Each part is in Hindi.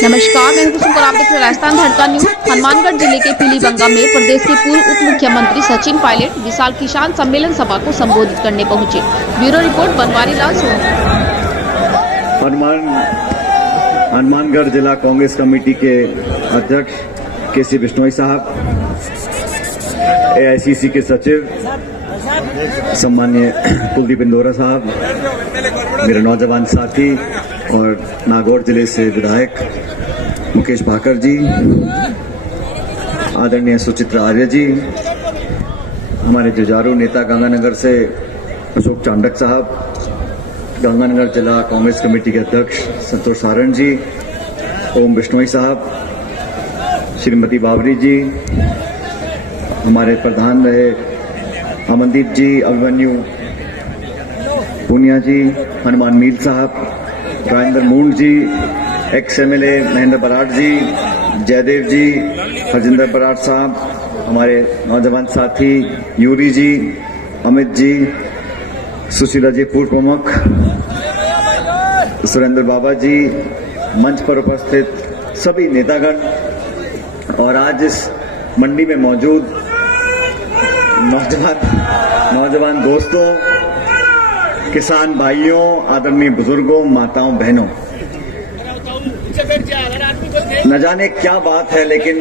नमस्कार, मैं कुसुम और आप देख रहे हैं राजस्थान धड़का न्यूज। हनुमानगढ़ जिले के पीलीबंगा में प्रदेश के पूर्व उप मुख्यमंत्री सचिन पायलट विशाल किसान सम्मेलन सभा को संबोधित करने पहुंचे। Bureau report Banwari Lal Sonu. हनुमानगढ़ जिला कांग्रेस कमेटी के अध्यक्ष केसी बिश्नोई साहब, एआईसीसी के सचिव सम्मान्य कुलदीप इंदौरा साहब, मेरे नौजवान साथी और नागौर जिले से विधायक मुकेश भाकर जी, आदरणीय सुचित्रा आर्य जी, हमारे जुझारू नेता गंगानगर से अशोक चांडक साहब, गंगानगर जिला कांग्रेस कमेटी के अध्यक्ष संतोष सारण जी, ओम बिश्नोई साहब, श्रीमती बावरी जी, हमारे प्रधान रहे अमनदीप जी, अभिमन्यु पूनिया जी, हनुमान मील साहब, राजेंद्र मूंड जी, एक्स एमएलए महेंद्र बराड़ जी, जयदेव जी, हरजिंदर बराड़ साहब, हमारे नौजवान साथी यूरी जी, अमित जी, सुशीला जी पूर्व प्रमुख, सुरेंद्र बाबा जी, मंच पर उपस्थित सभी नेतागण और आज इस मंडी में मौजूद नौजवान दोस्तों, किसान भाइयों, आदरणीय बुजुर्गों, माताओं, बहनों, न जाने क्या बात है लेकिन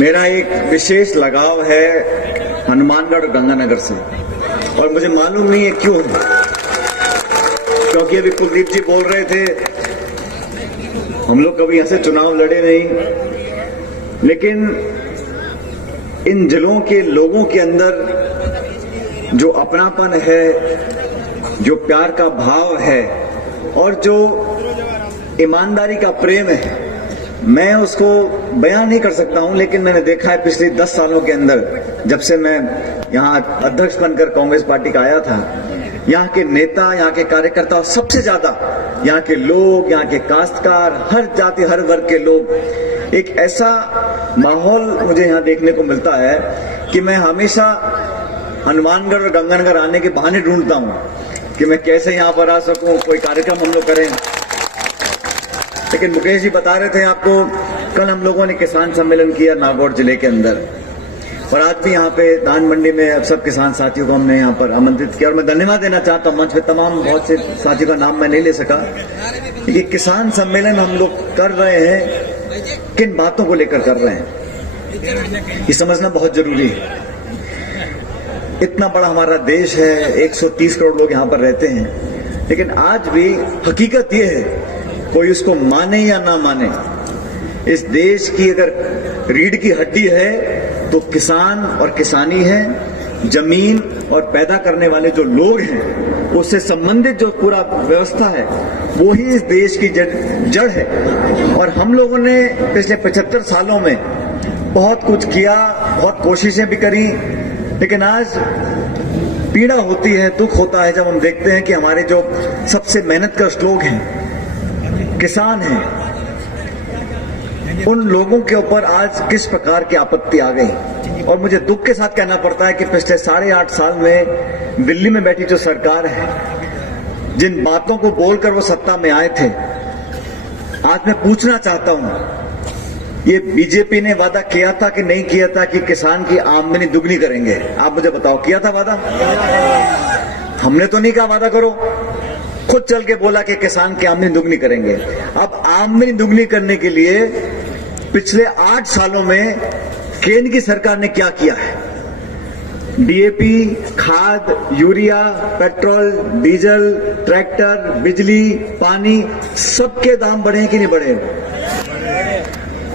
मेरा एक विशेष लगाव है हनुमानगढ़ और गंगानगर से, और मुझे मालूम नहीं है क्यों, क्योंकि अभी कुलदीप जी बोल रहे थे हम लोग कभी ऐसे चुनाव लड़े नहीं, लेकिन इन जिलों के लोगों के अंदर जो अपनापन है, जो प्यार का भाव है और जो ईमानदारी का प्रेम है, मैं उसको बयान नहीं कर सकता हूं, लेकिन मैंने देखा है पिछले 10 सालों के अंदर, जब से मैं यहां अध्यक्ष बनकर कांग्रेस पार्टी का आया था, यहाँ के नेता, यहाँ के कार्यकर्ता, सबसे ज्यादा यहाँ के लोग, यहाँ के काश्तकार, हर जाति हर वर्ग के लोग, एक ऐसा माहौल मुझे यहाँ देखने को मिलता है कि मैं हमेशा हनुमानगढ़ और गंगानगर आने के बहाने ढूंढता हूँ कि मैं कैसे यहाँ पर आ सकूं, कोई कार्यक्रम हम लोग करें। लेकिन मुकेश जी बता रहे थे आपको, कल हम लोगों ने किसान सम्मेलन किया नागौर जिले के अंदर, और आज भी यहाँ पे धान मंडी में अब सब किसान साथियों को हमने यहाँ पर आमंत्रित किया, और मैं धन्यवाद देना चाहता हूँ मंच पे तमाम बहुत से साथियों का नाम मैं नहीं ले सका। ये किसान सम्मेलन हम लोग कर रहे हैं, किन बातों को लेकर कर रहे हैं ये समझना बहुत जरूरी है। इतना बड़ा हमारा देश है, 130 करोड़ लोग यहाँ पर रहते हैं, लेकिन आज भी हकीकत ये है, कोई उसको माने या ना माने, इस देश की अगर रीढ़ की हड्डी है तो किसान और किसानी है। जमीन और पैदा करने वाले जो लोग हैं, उससे संबंधित जो पूरा व्यवस्था है, वो ही इस देश की जड़ है। और हम लोगों ने पिछले 75 सालों में बहुत कुछ किया, बहुत कोशिशें भी करी, लेकिन आज पीड़ा होती है, दुख होता है जब हम देखते हैं कि हमारे जो सबसे मेहनतकश लोग हैं, किसान हैं, उन लोगों के ऊपर आज किस प्रकार की आपत्ति आ गई। और मुझे दुख के साथ कहना पड़ता है कि पिछले 8.5 साल में दिल्ली में बैठी जो सरकार है, जिन बातों को बोलकर वो सत्ता में आए थे, आज मैं पूछना चाहता हूं, ये बीजेपी ने वादा किया था कि नहीं किया था कि किसान की आमदनी दुगनी करेंगे? आप मुझे बताओ, किया था वादा? हमने तो नहीं कहा वादा करो, खुद चल के बोला कि किसान की आमदनी दुगनी करेंगे। अब आमदनी दुगनी करने के लिए पिछले 8 सालों में केंद्र की सरकार ने क्या किया है? डीएपी, खाद, यूरिया, पेट्रोल, डीजल, ट्रैक्टर, बिजली, पानी, सबके दाम बढ़े हैं कि नहीं बढ़े?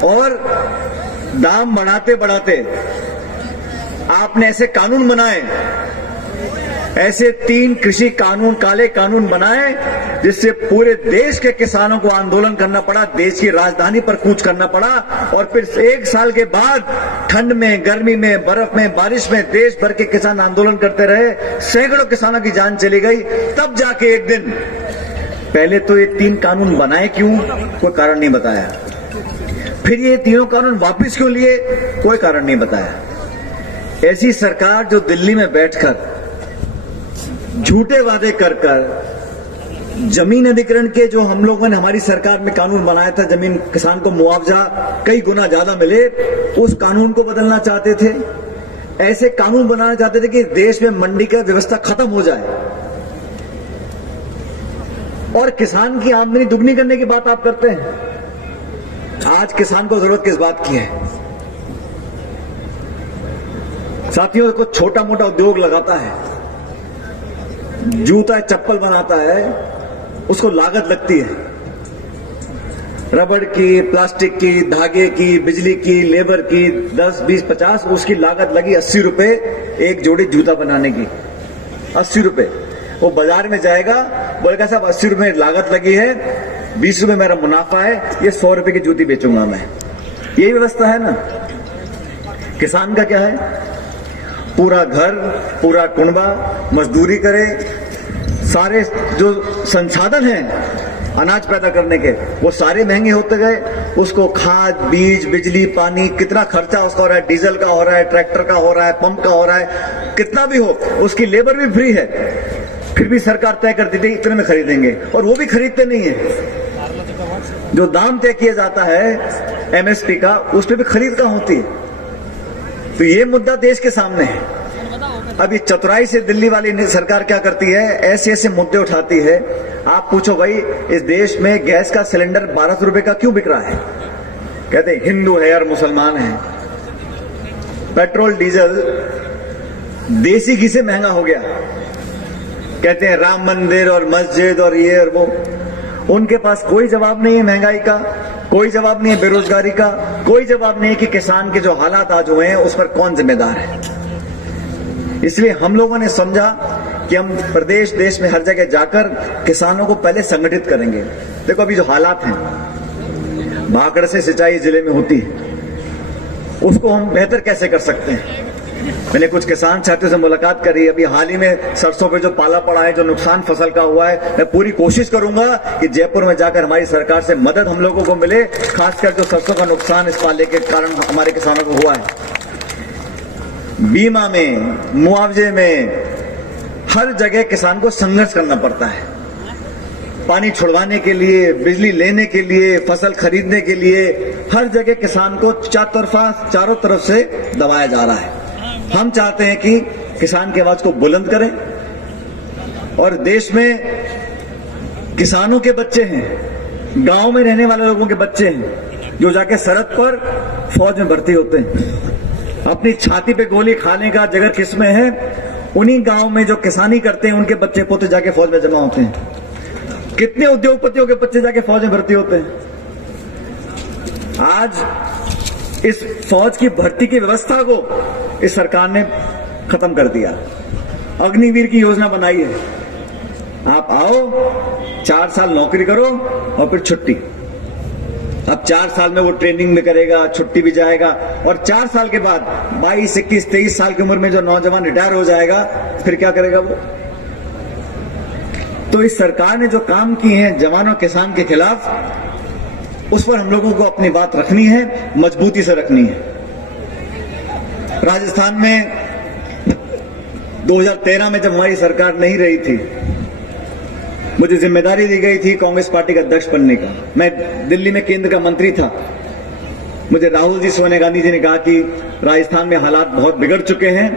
और दाम बढ़ाते बढ़ाते आपने ऐसे कानून बनाए, ऐसे 3 कृषि कानून, काले कानून बनाए, जिससे पूरे देश के किसानों को आंदोलन करना पड़ा, देश की राजधानी पर कूच करना पड़ा। और फिर 1 साल के बाद ठंड में, गर्मी में, बर्फ में, बारिश में देश भर के किसान आंदोलन करते रहे, सैकड़ों किसानों की जान चली गई। तब जाके एक दिन, पहले तो ये 3 कानून बनाए क्यों, कोई कारण नहीं बताया। फिर ये तीनों कानून वापस क्यों लिए, कोई कारण नहीं बताया। ऐसी सरकार जो दिल्ली में बैठकर झूठे वादे कर जमीन अधिग्रहण के जो हम लोगों ने हमारी सरकार में कानून बनाया था, जमीन किसान को मुआवजा कई गुना ज्यादा मिले, उस कानून को बदलना चाहते थे। ऐसे कानून बनाना चाहते थे कि देश में मंडी का व्यवस्था खत्म हो जाए और किसान की आमदनी दुगनी करने की बात आप करते हैं। आज किसान को जरूरत किस बात की है? साथियों, कुछ छोटा मोटा उद्योग लगाता है, जूता चप्पल बनाता है, उसको लागत लगती है, रबड़ की, प्लास्टिक की, धागे की, बिजली की, लेबर की 10, 20, 50, उसकी लागत लगी 80 रुपए एक जोड़ी जूता बनाने की। 80 रुपए। वो बाजार में जाएगा, बोलेगा साहब 80 रुपए लागत लगी है, 20 रुपए मेरा मुनाफा है, ये 100 रुपए की जूती बेचूंगा मैं। यही व्यवस्था है ना। किसान का क्या है? पूरा घर, पूरा कुनबा मजदूरी करे, सारे जो संसाधन हैं अनाज पैदा करने के वो सारे महंगे होते गए। उसको खाद, बीज, बिजली, पानी, कितना खर्चा उसका हो रहा है, डीजल का हो रहा है, ट्रैक्टर का हो रहा है, पंप का हो रहा है, कितना भी हो, उसकी लेबर भी फ्री है। फिर भी सरकार तय कर देती है इतने में खरीदेंगे, और वो भी खरीदते नहीं है। जो दाम तय किया जाता है एमएसपी का, उस पर भी खरीद कहां होती है? तो ये मुद्दा देश के सामने है। अब ये चतुराई से दिल्ली वाली सरकार क्या करती है, ऐसे ऐसे मुद्दे उठाती है। आप पूछो भाई, इस देश में गैस का सिलेंडर 1200 रुपए का क्यों बिक रहा है? कहते हैं हिंदू है और मुसलमान है। पेट्रोल डीजल देसी घी से महंगा हो गया। कहते हैं राम मंदिर और मस्जिद और ये और वो। उनके पास कोई जवाब नहीं है महंगाई का, कोई जवाब नहीं है बेरोजगारी का, कोई जवाब नहीं है कि किसान के जो हालात आज हुए हैं उस पर कौन जिम्मेदार है। इसलिए हम लोगों ने समझा कि हम प्रदेश देश में हर जगह जाकर किसानों को पहले संगठित करेंगे। देखो अभी जो हालात हैं, भाखड़ से सिंचाई जिले में होती है, उसको हम बेहतर कैसे कर सकते हैं। मैंने कुछ किसान साथियों से मुलाकात करी। अभी हाल ही में सरसों पे जो पाला पड़ा है, जो नुकसान फसल का हुआ है, मैं पूरी कोशिश करूंगा कि जयपुर में जाकर हमारी सरकार से मदद हम लोगों को मिले, खासकर जो सरसों का नुकसान इस पाले के कारण हमारे किसानों को हुआ है। बीमा में, मुआवजे में, हर जगह किसान को संघर्ष करना पड़ता है। पानी छुड़वाने के लिए, बिजली लेने के लिए, फसल खरीदने के लिए, हर जगह किसान को चारों तरफ से दबाया जा रहा है। हम चाहते हैं कि किसान की आवाज को बुलंद करें, और देश में किसानों के बच्चे हैं, गांव में रहने वाले लोगों के बच्चे हैं, जो जाके सरहद पर फौज में भर्ती होते हैं। अपनी छाती पे गोली खाने का जगह किसमें है? उन्हीं गांव में जो किसानी करते हैं उनके बच्चे पोते जाके फौज में जमा होते हैं। कितने उद्योगपतियों के बच्चे जाके फौज में भर्ती होते हैं। आज इस फौज की भर्ती की व्यवस्था को इस सरकार ने खत्म कर दिया। अग्निवीर की योजना बनाई है। आप आओ, 4 साल नौकरी करो और फिर छुट्टी। अब 4 साल में वो ट्रेनिंग में करेगा, छुट्टी भी जाएगा, और 4 साल के बाद 22, 21, 23 साल की उम्र में जो नौजवान रिटायर हो जाएगा, फिर क्या करेगा वो? तो इस सरकार ने जो काम किए हैं जवानों किसान के खिलाफ, उस पर हम लोगों को अपनी बात रखनी है, मजबूती से रखनी है। राजस्थान में 2013 में जब हमारी सरकार नहीं रही थी, मुझे जिम्मेदारी दी गई थी कांग्रेस पार्टी का अध्यक्ष बनने का। मैं दिल्ली में केंद्र का मंत्री था। मुझे राहुल जी, सोनिया गांधी जी ने कहा कि राजस्थान में हालात बहुत बिगड़ चुके हैं,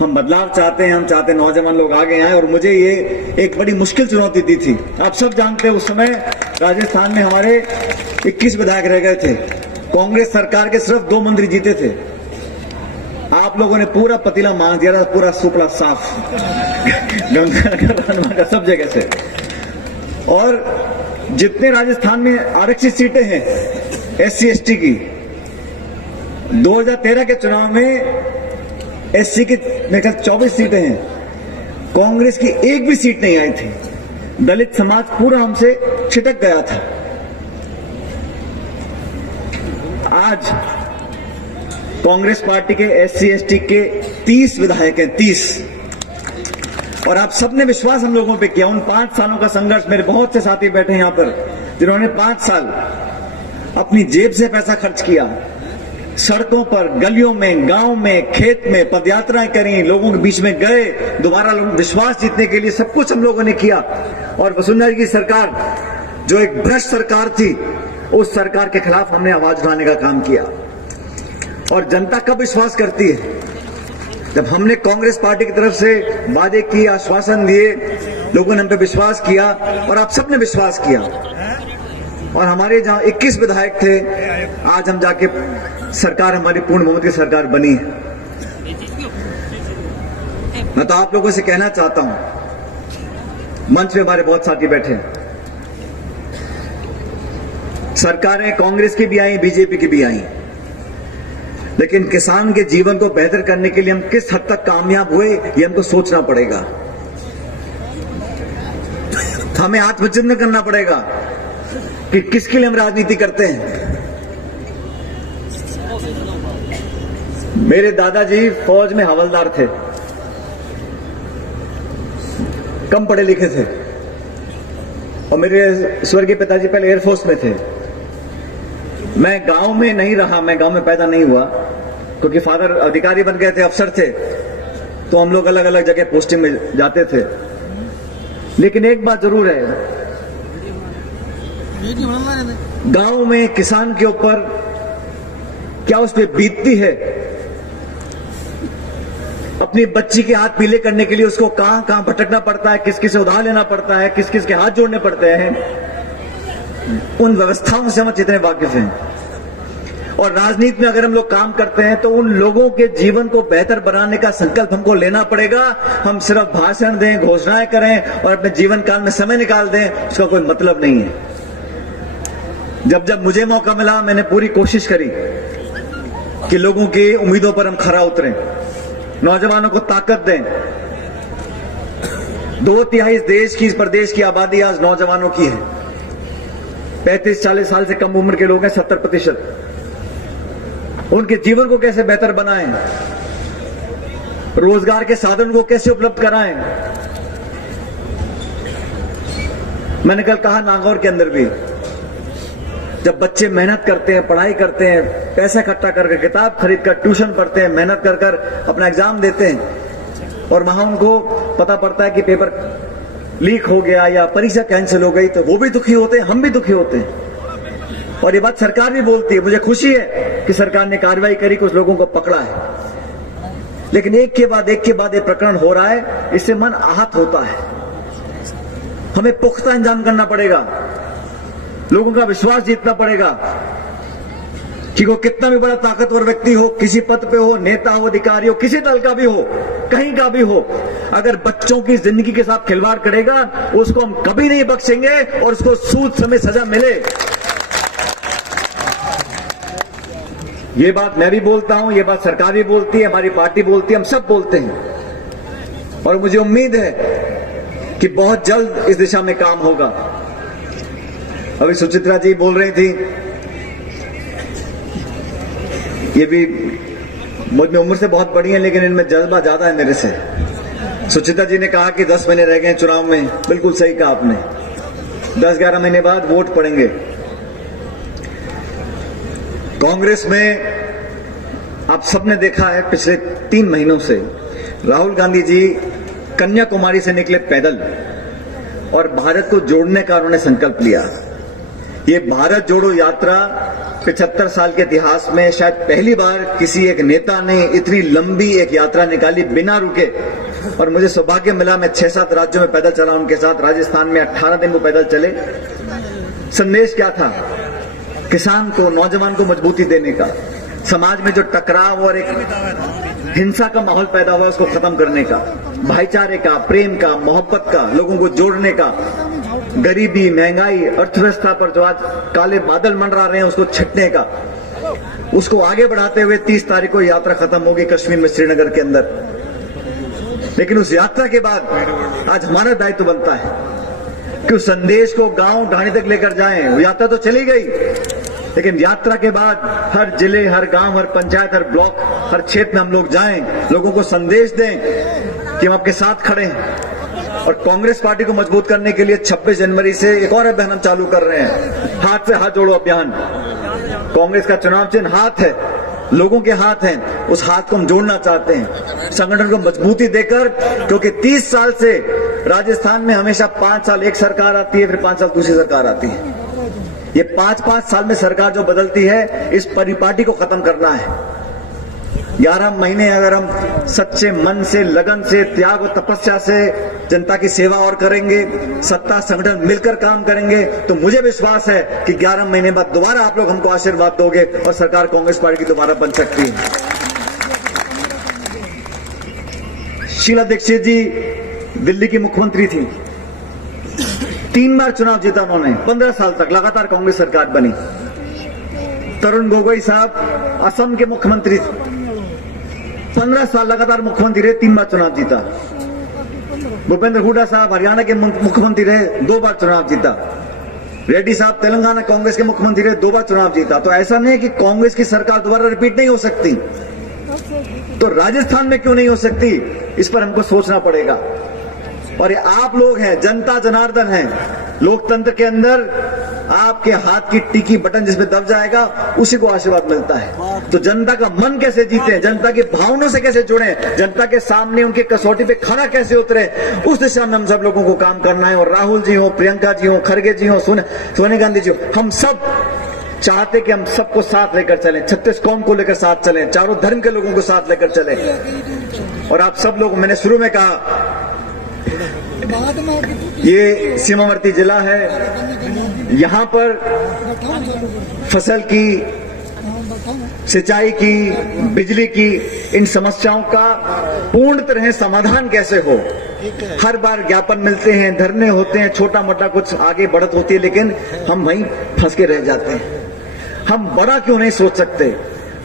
हम बदलाव चाहते हैं, हम चाहते हैं नौजवान लोग आगे आए, और मुझे ये एक बड़ी मुश्किल चुनौती दी थी। आप सब जानते हैं उस समय राजस्थान में हमारे 21 विधायक रह गए थे। कांग्रेस सरकार के सिर्फ 2 मंत्री जीते थे। आप लोगों ने पूरा पतीला मांग दिया था, पूरा सुपड़ा साफ गंगा सब जगह से। और जितने राजस्थान में आरक्षित सीटें हैं SC ST की, 2013 के चुनाव में SC की मेरे ख्याल 24 सीटें हैं। कांग्रेस की एक भी सीट नहीं आई थी। दलित समाज पूरा हमसे छिटक गया था। आज कांग्रेस पार्टी के SC ST के 30 विधायक हैं, 30। और आप सबने विश्वास हम लोगों पे किया। उन 5 सालों का संघर्ष, मेरे बहुत से साथी बैठे हैं यहां पर, जिन्होंने 5 साल अपनी जेब से पैसा खर्च किया, सड़कों पर, गलियों में, गांव में, खेत में पदयात्राएं करी, लोगों के बीच में गए, दोबारा लोगों विश्वास जीतने के लिए सब कुछ हम लोगों ने किया। और वसुंधरा जी की सरकार जो एक भ्रष्ट सरकार थी, उस सरकार के खिलाफ हमने आवाज उठाने का काम किया। और जनता कब विश्वास करती है? जब हमने कांग्रेस पार्टी की तरफ से वादे किए, आश्वासन दिए, लोगों ने हम पे विश्वास किया और आप सबने विश्वास किया। और हमारे जहां 21 विधायक थे, आज हम जाके सरकार, हमारी पूर्ण बहुमत की सरकार बनी है। मैं तो आप लोगों से कहना चाहता हूं, मंच में हमारे बहुत साथी बैठे हैं, सरकारें कांग्रेस की भी आई, बीजेपी की भी आई, लेकिन किसान के जीवन को बेहतर करने के लिए हम किस हद तक कामयाब हुए, ये हमको सोचना पड़ेगा। हमें आत्मचिंतन करना पड़ेगा कि किसके लिए हम राजनीति करते हैं। मेरे दादाजी फौज में हवलदार थे, कम पढ़े लिखे थे, और मेरे स्वर्गीय पिताजी पहले एयरफोर्स में थे। मैं गांव में नहीं रहा, मैं गांव में पैदा नहीं हुआ, क्योंकि फादर अधिकारी बन गए थे, अफसर थे, तो हम लोग अलग अलग जगह पोस्टिंग में जाते थे। लेकिन एक बात जरूर है, गांव में किसान के ऊपर क्या उस पर बीतती है, अपनी बच्ची के हाथ पीले करने के लिए उसको कहां कहां भटकना पड़ता है, किस किस से उधार लेना पड़ता है, किस किस के हाथ जोड़ने पड़ते हैं, उन व्यवस्थाओं से हम जितने वाकिफ हैं। और राजनीति में अगर हम लोग काम करते हैं तो उन लोगों के जीवन को बेहतर बनाने का संकल्प हमको लेना पड़ेगा। हम सिर्फ भाषण दें, घोषणाएं करें और अपने जीवन काल में समय निकाल दें, उसका कोई मतलब नहीं है। जब जब मुझे मौका मिला, मैंने पूरी कोशिश करी कि लोगों की उम्मीदों पर हम खरा उतरें, नौजवानों को ताकत दें। 2/3 देश की, इस प्रदेश की आबादी आज नौजवानों की है। 35-40 साल से कम उम्र के लोग हैं 70%। उनके जीवन को कैसे बेहतर बनाएं, रोजगार के साधन को कैसे उपलब्ध कराएं। मैंने कल कहा नागौर के अंदर भी, जब बच्चे मेहनत करते हैं, पढ़ाई करते हैं, पैसा इकट्ठा करके, किताब खरीद कर, ट्यूशन पढ़ते हैं, मेहनत कर कर अपना एग्जाम देते हैं, और वहां उनको पता पड़ता है कि पेपर लीक हो गया या परीक्षा कैंसिल हो गई, तो वो भी दुखी होते हैं, हम भी दुखी होते हैं। और ये बात सरकार भी बोलती है। मुझे खुशी है कि सरकार ने कार्रवाई करी, कुछ लोगों को पकड़ा है, लेकिन एक के बाद एक प्रकरण हो रहा है, इससे मन आहत होता है। हमें पुख्ता इंतजाम करना पड़ेगा, लोगों का विश्वास जीतना पड़ेगा कि वो कितना भी बड़ा ताकतवर व्यक्ति हो, किसी पद पे हो, नेता हो, अधिकारी हो, किसी दल का भी हो, कहीं का भी हो, अगर बच्चों की जिंदगी के साथ खिलवाड़ करेगा, उसको हम कभी नहीं बख्शेंगे और उसको सूद समेत सजा मिले। ये बात मैं भी बोलता हूं, ये बात सरकार भी बोलती है, हमारी पार्टी बोलती है, हम सब बोलते हैं। और मुझे उम्मीद है कि बहुत जल्द इस दिशा में काम होगा। अभी सुचित्रा जी बोल रही थी, ये भी मुझ में उम्र से बहुत बड़ी है, लेकिन इनमें जज्बा ज्यादा है मेरे से। सुचित्रा जी ने कहा कि 10 महीने रह गए चुनाव में, बिल्कुल सही कहा आपने। 10-11 महीने बाद वोट पड़ेंगे। कांग्रेस में आप सबने देखा है, पिछले 3 महीनों से राहुल गांधी जी कन्याकुमारी से निकले पैदल और भारत को जोड़ने का उन्होंने संकल्प लिया। ये भारत जोड़ो यात्रा 75 साल के इतिहास में शायद पहली बार किसी एक नेता ने इतनी लंबी एक यात्रा निकाली बिना रुके। और मुझे सौभाग्य मिला, मैं 6-7 राज्यों में पैदल चला उनके साथ। राजस्थान में 18 दिन वो पैदल चले। संदेश क्या था? किसान को, नौजवान को मजबूती देने का, समाज में जो टकराव और एक हिंसा का माहौल पैदा हुआ उसको खत्म करने का, भाईचारे का, प्रेम का, मोहब्बत का, लोगों को जोड़ने का, गरीबी, महंगाई, अर्थव्यवस्था पर जो आज काले बादल मंडरा रहे हैं उसको छटने का, उसको आगे बढ़ाते हुए 30 तारीख को यात्रा खत्म होगी कश्मीर में, श्रीनगर के अंदर। लेकिन उस यात्रा के बाद आज हमारा दायित्व बनता है कि उस संदेश को गांव ढाणी तक लेकर जाएं। वो यात्रा तो चली गई, लेकिन यात्रा के बाद हर जिले, हर गांव, हर पंचायत, हर ब्लॉक, हर क्षेत्र में हम लोग जाएं, लोगों को संदेश दें कि हम आपके साथ खड़े हैं। और कांग्रेस पार्टी को मजबूत करने के लिए 26 जनवरी से एक और अभियान हम चालू कर रहे हैं, हाथ से हाथ जोड़ो अभियान। कांग्रेस का चुनाव चिन्ह हाथ है, लोगों के हाथ हैं, उस हाथ को हम जोड़ना चाहते हैं, संगठन को मजबूती देकर, क्योंकि 30 साल से राजस्थान में हमेशा 5 साल एक सरकार आती है, फिर 5 साल दूसरी सरकार आती है। ये 5-5 साल में सरकार जो बदलती है, इस परिपाटी को खत्म करना है। 11 महीने अगर हम सच्चे मन से, लगन से, त्याग और तपस्या से जनता की सेवा और करेंगे, सत्ता संगठन मिलकर काम करेंगे, तो मुझे विश्वास है कि 11 महीने बाद दोबारा आप लोग हमको आशीर्वाद दोगे और सरकार कांग्रेस पार्टी की दोबारा बन सकती है। शीला दीक्षित जी दिल्ली की मुख्यमंत्री थी, 3 बार चुनाव जीता उन्होंने, 15 साल तक लगातार कांग्रेस सरकार बनी। तरुण गोगोई साहब असम के मुख्यमंत्री थे, 15 साल लगातार मुख्यमंत्री रहे, 3 बार चुनाव जीता। भूपेंद्र हुड्डा साहब हरियाणा के मुख्यमंत्री रहे, 2 बार चुनाव जीता। रेड्डी साहब तेलंगाना कांग्रेस के मुख्यमंत्री रहे, 2 बार चुनाव जीता। तो ऐसा नहीं है कि कांग्रेस की सरकार दोबारा रिपीट नहीं हो सकती, तो राजस्थान में क्यों नहीं हो सकती, इस पर हमको सोचना पड़ेगा। और ये आप लोग हैं, जनता जनार्दन है, लोकतंत्र के अंदर आपके हाथ की टिकी बटन जिसमें दब जाएगा उसी को आशीर्वाद मिलता है। तो जनता का मन कैसे जीते, जनता की भावनाओं से कैसे जुड़े, जनता के सामने उनकी कसौटी पे खरा कैसे उतरे, उस दिशा में हम सब लोगों को काम करना है। और राहुल जी हो, प्रियंका जी हो, खड़गे जी हो, सोनिया गांधी जी हो, हम सब चाहते कि हम सबको साथ लेकर चलें, 36 कौम को लेकर साथ चलें, चारों धर्म के लोगों को साथ लेकर चलें। और आप सब लोग, मैंने शुरू में कहा, ये सीमावर्ती जिला है, यहां पर फसल की, सिंचाई की, बिजली की, इन समस्याओं का पूर्ण तरह समाधान कैसे हो। हर बार ज्ञापन मिलते हैं, धरने होते हैं, छोटा मोटा कुछ आगे बढ़त होती है, लेकिन हम वहीं फंस के रह जाते हैं। हम बड़ा क्यों नहीं सोच सकते,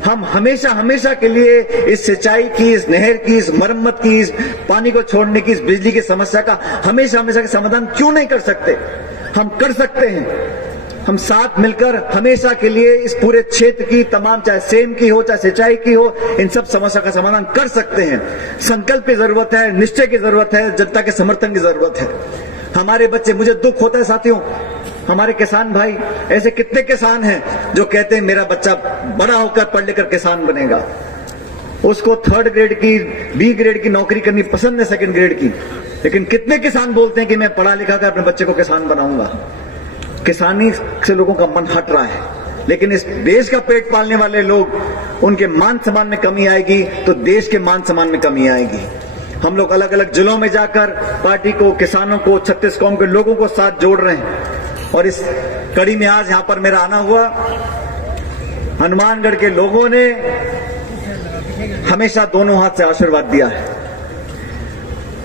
हम हमेशा हमेशा के लिए इस सिंचाई की, इस नहर की, इस मरम्मत की, इस पानी को छोड़ने की, इस बिजली की समस्या का हमेशा हमेशा का समाधान क्यों नहीं कर सकते। हम कर सकते हैं, हम साथ मिलकर हमेशा के लिए इस पूरे क्षेत्र की तमाम, चाहे सेम की हो, चाहे सिंचाई की हो, इन सब समस्या का समाधान कर सकते हैं। संकल्प की जरूरत है, निश्चय की जरूरत है, जनता के समर्थन की जरूरत है। हमारे बच्चे, मुझे दुख होता है साथियों, हमारे किसान भाई, ऐसे कितने किसान हैं जो कहते हैं मेरा बच्चा बड़ा होकर पढ़ लिखकर किसान बनेगा, उसको 3rd ग्रेड की, B ग्रेड की नौकरी करनी पसंद है, 2nd ग्रेड की। लेकिन कितने किसान बोलते हैं कि मैं पढ़ा लिखा कर अपने बच्चे को किसान बनाऊंगा। किसानी से लोगों का मन हट रहा है, लेकिन इस देश का पेट पालने वाले लोग, उनके मान सम्मान में कमी आएगी तो देश के मान सम्मान में कमी आएगी। हम लोग अलग अलग जिलों में जाकर पार्टी को, किसानों को, 36 कौम के लोगों को साथ जोड़ रहे हैं। और इस कड़ी में आज यहां पर मेरा आना हुआ, हनुमानगढ़ के लोगों ने हमेशा दोनों हाथ से आशीर्वाद दिया है।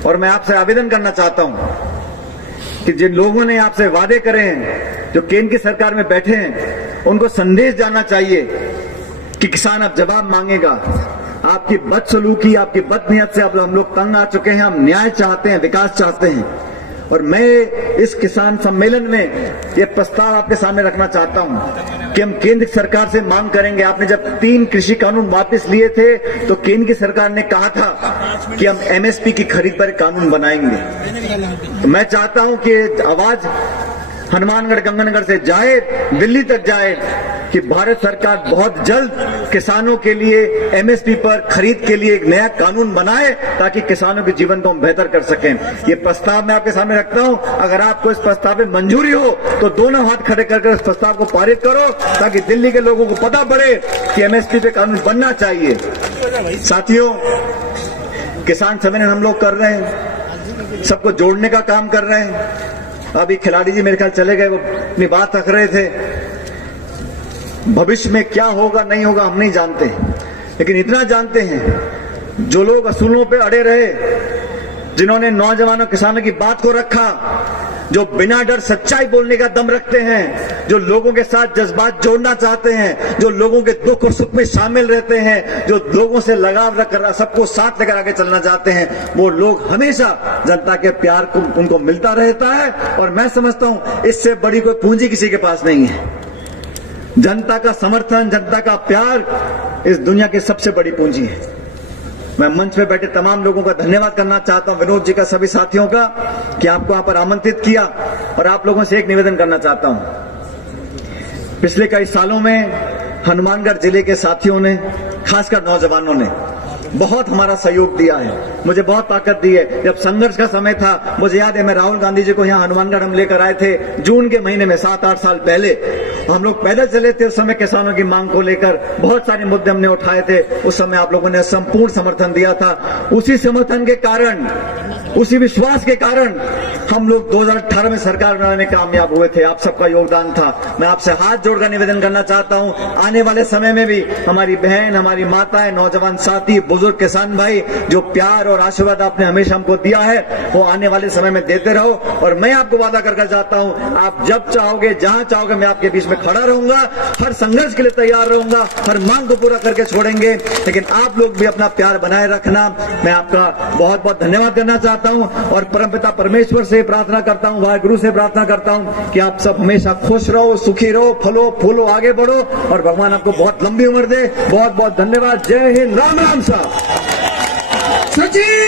और मैं आपसे आवेदन करना चाहता हूं कि जिन लोगों ने आपसे वादे करे हैं, जो केंद्र की सरकार में बैठे हैं, उनको संदेश जाना चाहिए कि किसान अब जवाब मांगेगा। आपकी बदसलूकी, आपकी बदनीयत से अब हम लोग तंग आ चुके हैं, हम न्याय चाहते हैं, विकास चाहते हैं। और मैं इस किसान सम्मेलन में ये प्रस्ताव आपके सामने रखना चाहता हूं कि हम केंद्र सरकार से मांग करेंगे। आपने जब 3 कृषि कानून वापस लिए थे तो केंद्र की सरकार ने कहा था कि हम MSP की खरीद पर कानून बनाएंगे। तो मैं चाहता हूं कि आवाज हनुमानगढ़, गंगानगर से जाए, दिल्ली तक जाए कि भारत सरकार बहुत जल्द किसानों के लिए MSP पर खरीद के लिए एक नया कानून बनाए, ताकि किसानों के जीवन को हम बेहतर कर सकें। ये प्रस्ताव मैं आपके सामने रखता हूं। अगर आपको इस प्रस्ताव में मंजूरी हो तो दोनों हाथ खड़े करके इस प्रस्ताव को पारित करो, ताकि दिल्ली के लोगों को पता पड़े कि MSP पे कानून बनना चाहिए। साथियों, किसान सम्मेलन हम लोग कर रहे हैं, सबको जोड़ने का काम कर रहे हैं। अभी खिलाड़ी जी मेरे ख्याल चले गए, वो अपनी बात रख रहे थे। भविष्य में क्या होगा नहीं होगा हम नहीं जानते, लेकिन इतना जानते हैं, जो लोग असूलों पे अड़े रहे, जिन्होंने नौजवानों किसानों की बात को रखा, जो बिना डर सच्चाई बोलने का दम रखते हैं, जो लोगों के साथ जज्बात जोड़ना चाहते हैं, जो लोगों के दुख और सुख में शामिल रहते हैं, जो लोगों से लगाव रखकर सबको साथ लेकर आगे चलना चाहते हैं, वो लोग हमेशा जनता के प्यार को उनको मिलता रहता है। और मैं समझता हूं इससे बड़ी कोई पूंजी किसी के पास नहीं है। जनता का समर्थन, जनता का प्यार इस दुनिया की सबसे बड़ी पूंजी है। मैं मंच पे बैठे तमाम लोगों का धन्यवाद करना चाहता हूं, विनोद जी का, सभी साथियों का, कि आपको यहां पर आमंत्रित किया। और आप लोगों से एक निवेदन करना चाहता हूं, पिछले कई सालों में हनुमानगढ़ जिले के साथियों ने, खासकर नौजवानों ने बहुत हमारा सहयोग दिया है, मुझे बहुत ताकत दी है। जब संघर्ष का समय था, मुझे याद है मैं राहुल गांधी जी को यहाँ हनुमानगढ़ हम लेकर आए थे जून के महीने में, 7-8 साल पहले। हम लोग पैदल चले थे उस समय किसानों की मांग को लेकर, बहुत सारे मुद्दे हमने उठाए थे। उस समय आप लोगों ने संपूर्ण समर्थन दिया था। उसी समर्थन के कारण, उसी विश्वास के कारण हम लोग 2018 में सरकार बनाने में कामयाब हुए थे। आप सबका योगदान था। मैं आपसे हाथ जोड़कर निवेदन करना चाहता हूं, आने वाले समय में भी हमारी बहन, हमारी माताएं, नौजवान साथी, बुजुर्ग किसान भाई, जो प्यार और आशीर्वाद आपने हमेशा हमको दिया है, वो आने वाले समय में देते रहो। और मैं आपको वादा करके जाता हूं, आप जब चाहोगे, जहां चाहोगे, मैं आपके बीच में खड़ा रहूंगा, हर संघर्ष के लिए तैयार रहूंगा, हर मांग को पूरा करके छोड़ेंगे। लेकिन आप लोग भी अपना प्यार बनाए रखना। मैं आपका बहुत बहुत धन्यवाद करना चाहता हूं और परमपिता परमेश्वर से प्रार्थना करता हूं, वाहेगुरु से प्रार्थना करता हूं कि आप सब हमेशा खुश रहो, सुखी रहो, फलो फूलो, आगे बढ़ो और भगवान आपको बहुत लंबी उम्र दे। बहुत बहुत धन्यवाद। जय हिंद। राम राम साहब। सचिन